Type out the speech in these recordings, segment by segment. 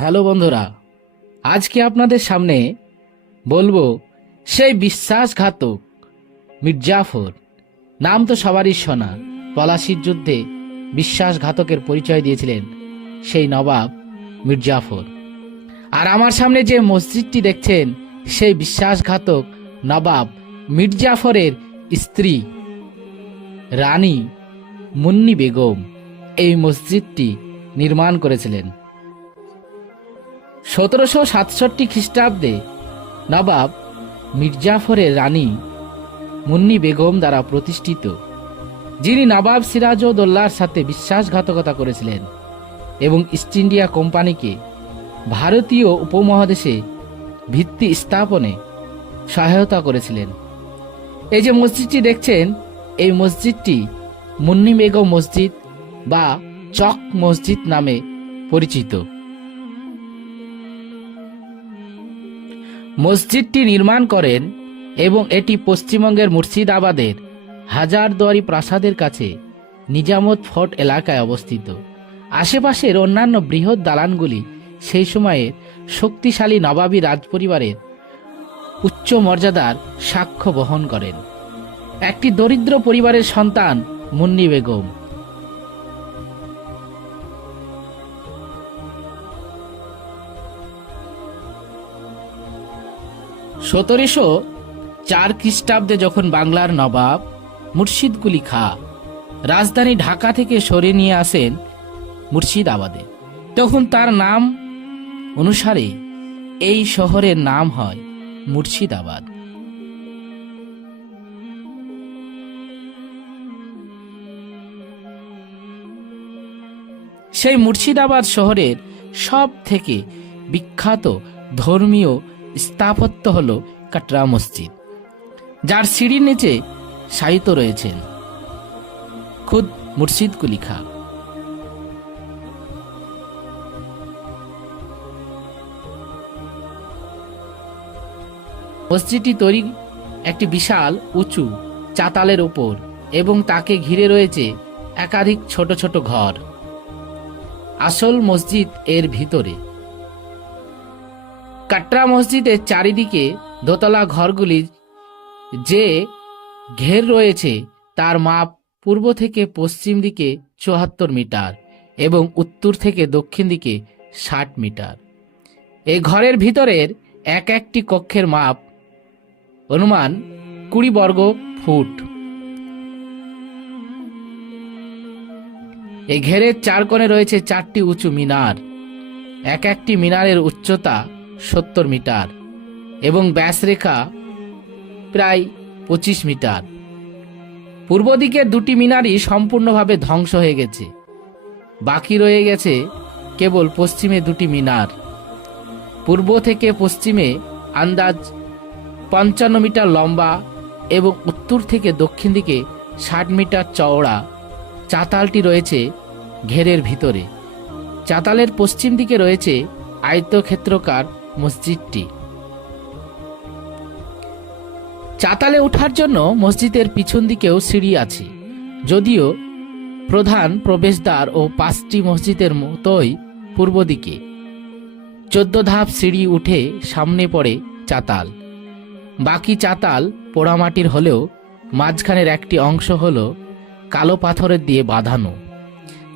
Hello বন্ধুরা, আজকে আপনাদের সামনে বলব সেই বিশ্বাসঘাতক মির্জাফর। নাম তো সবারই শোনা। পলাশির যুদ্ধে বিশ্বাসঘাতকের পরিচয় দিয়েছিলেন সেই নবাব মির্জাফর। আর আমার সামনে যে মসজিদটি দেখছেন, সেই বিশ্বাসঘাতক নবাব মির্জাফরের স্ত্রী, রানী মুন্নি বেগম এই মসজিদটি নির্মাণ করেছিলেন। সতেরোশো সাতষট্টি খ্রিস্টাব্দে নবাব মির্জাফরের রানী মুন্নি বেগম দ্বারা প্রতিষ্ঠিত, যিনি নবাব সিরাজউদ্দৌলার সাথে বিশ্বাসঘাতকতা করেছিলেন এবং ইস্ট ইন্ডিয়া কোম্পানিকে ভারতীয় উপমহাদেশে ভিত্তি স্থাপনে সহায়তা করেছিলেন। এই যে মসজিদটি দেখছেন, এই মসজিদটি মুন্নি বেগম মসজিদ বা চক মসজিদ নামে পরিচিত। মসজিদটি নির্মাণ করেন এবং এটি পশ্চিমবঙ্গের মুর্শিদাবাদের হাজারদুয়ারি প্রাসাদের কাছে নিজামত ফোর্ট এলাকায় অবস্থিত। আশেপাশের অন্যান্য বৃহৎ দালানগুলি সেই সময়ের শক্তিশালী নবাবী রাজপরিবারের উচ্চ মর্যাদার সাক্ষ্য বহন করেন। একটি দরিদ্র পরিবারের সন্তান মুন্নি বেগম। সতেরোশো চার খ্রিস্টাব্দে যখন বাংলার নবাব মুর্শিদকুলি খা, রাজধানী ঢাকা থেকে সরে নিয়ে আসেন মুর্শিদাবাদে, তখন তার নাম অনুসারে এই শহরের নাম হয় মুর্শিদাবাদ। সেই মুর্শিদাবাদ শহরের সব থেকে বিখ্যাত ধর্মীয় স্থাপত্য হল কাটরা মসজিদ, যার সিঁড়ির নিচে শায়িত রয়েছেন খুদ মুর্শিদ কুলি খা মসজিদটি তৈরি একটি বিশাল উঁচু চাতালের উপর এবং তাকে ঘিরে রয়েছে একাধিক ছোট ছোট ঘর। আসল মসজিদ এর ভিতরে কাটরা মসজিদের চারিদিকে দোতলা ঘরগুলি যে ঘের রয়েছে, তার মাপ পূর্ব থেকে পশ্চিম দিকে চুয়াত্তর মিটার এবং উত্তর থেকে দক্ষিণ দিকে ষাট মিটার। এই ঘরের ভিতরের এক একটি কক্ষের মাপ অনুমান কুড়ি বর্গ ফুট। এই ঘেরের চার কোণে রয়েছে চারটি উঁচু মিনার। এক একটি মিনারের উচ্চতা সত্তর মিটার এবং ব্যাসরেখা প্রায় পঁচিশ মিটার। পূর্ব দিকের দুটি মিনারই সম্পূর্ণভাবে ধ্বংস হয়ে গেছে। বাকি রয়ে গেছে কেবল পশ্চিমে দুটি মিনার। পূর্ব থেকে পশ্চিমে আন্দাজ পঞ্চান্ন মিটার লম্বা এবং উত্তর থেকে দক্ষিণ দিকে ষাট মিটার চওড়া চাতালটি রয়েছে ঘেরের ভিতরে। চাতালের পশ্চিম দিকে রয়েছে আয়তক্ষেত্রকার মসজিদটি। চাতালে ওঠার জন্য মসজিদের পিছন দিকেও সিঁড়ি আছে। যদিও প্রধান প্রবেশদ্বার ও পাঁচটি মসজিদের মতোই পূর্ব দিকে। চোদ্দ ধাপ সিঁড়ি উঠে সামনে পড়ে চাতাল। বাকি চাতাল পোড়ামাটির হলেও মাঝখানের একটি অংশ হল কালো পাথরের দিয়ে বাঁধানো।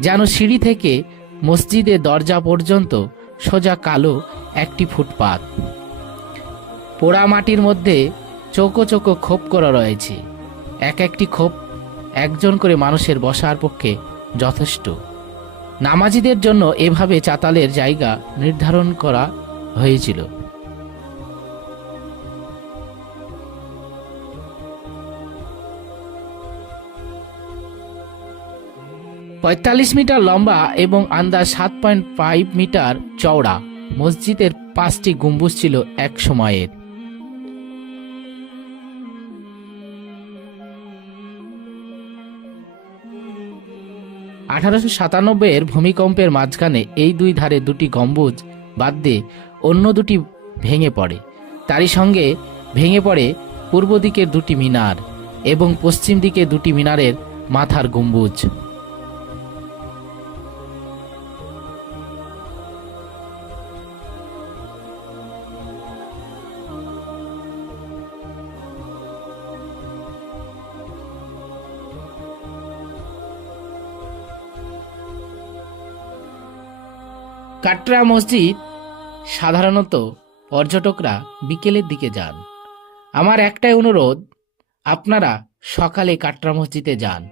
যেন সিঁড়ি থেকে মসজিদের দরজা পর্যন্ত সোজা কালো একটি ফুটপাত। পোড়া মাটির মধ্যে চোখো চোখো খোপ করা রয়েছে। এক একটি খোপ একজন করে মানুষের বসার পক্ষে যথেষ্ট। নামাজিদের জন্য এভাবে চাতালের জায়গা নির্ধারণ করা হয়েছিল। পঁয়তাল্লিশ মিটার লম্বা এবং আন্দাজ সাত পয়েন্ট ফাইভ মিটার চওড়া। মসজিদের পাঁচটি গম্বুজ ছিল এক সময়ের। আঠারোশো সাতানব্বই এর ভূমিকম্পের মাঝখানে এই দুই ধারে দুটি গম্বুজ বাদ দিয়ে অন্য দুটি ভেঙে পড়ে। তারই সঙ্গে ভেঙে পড়ে পূর্ব দিকের দুটি মিনার এবং পশ্চিম দিকে দুটি মিনারের মাথার গম্বুজ। কাটরা মসজিদ, সাধারণত পর্যটকরা বিকেলের দিকে যান। আমার একটাই অনুরোধ, আপনারা সকালে কাটরা মসজিদে যান।